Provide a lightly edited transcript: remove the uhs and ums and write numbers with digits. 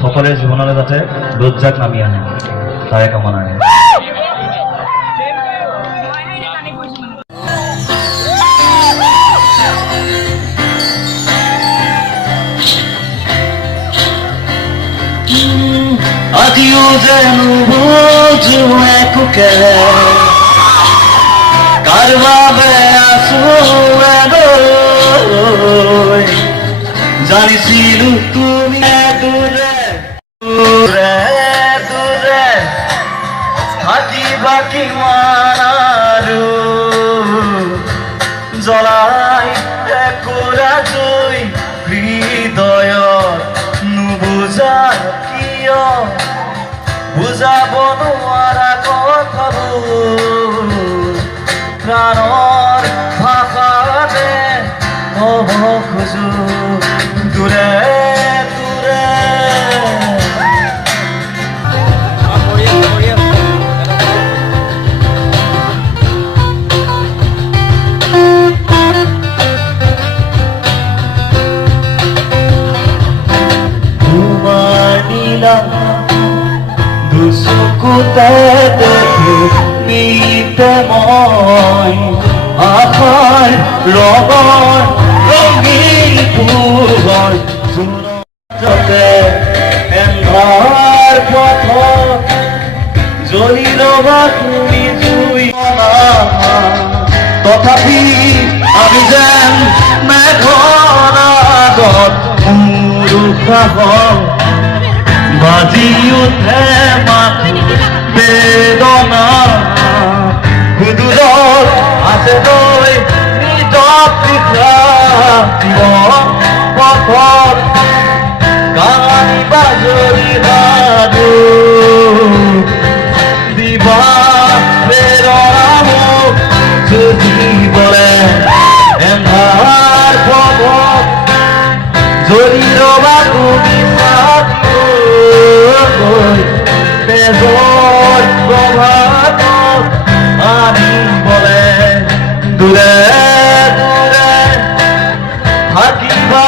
সকলোৰে জীৱনলৈ যাতে লজ্জাক নামি আহে তাৰে কামনাৰে। আজিও যেন বুজো একোকে কাৰ বাবে আছো এনেকৈ জানিছিলো তুমি দূৰে দূৰে দূৰে থাকিবা কিমান আৰু জ্বলাই একুৰা জুই হৃদয়ত নুবুজা কিয় বুজাব নোৱাৰা কথাবোৰ প্ৰাণৰ ভাষাতে ক'ব খোজো দূৰে দূৰে তোমাৰ নীলা দুচকুতে দেখো নিতে মই আশাৰ ৰঙৰ ৰঙীন পোহৰ জোনতে এন্ধাৰ পথত জ্বলি ৰবা তুমি জুই তথাপি আমি যেন মেঘৰ আগত মোৰ উশাহত বাজি উঠে মাথো বেদনা সুদূৰত আছে নৈ নিজক পথত গানি বাজৰি সাধু দিবা প্ৰেৰণা মোক যুঁজিবলে এন্ধাৰ পথত জ্বলি ৰবা তুমি তেজৰ প্ৰভাত আনিবলে দূৰে দূৰে থাকিবা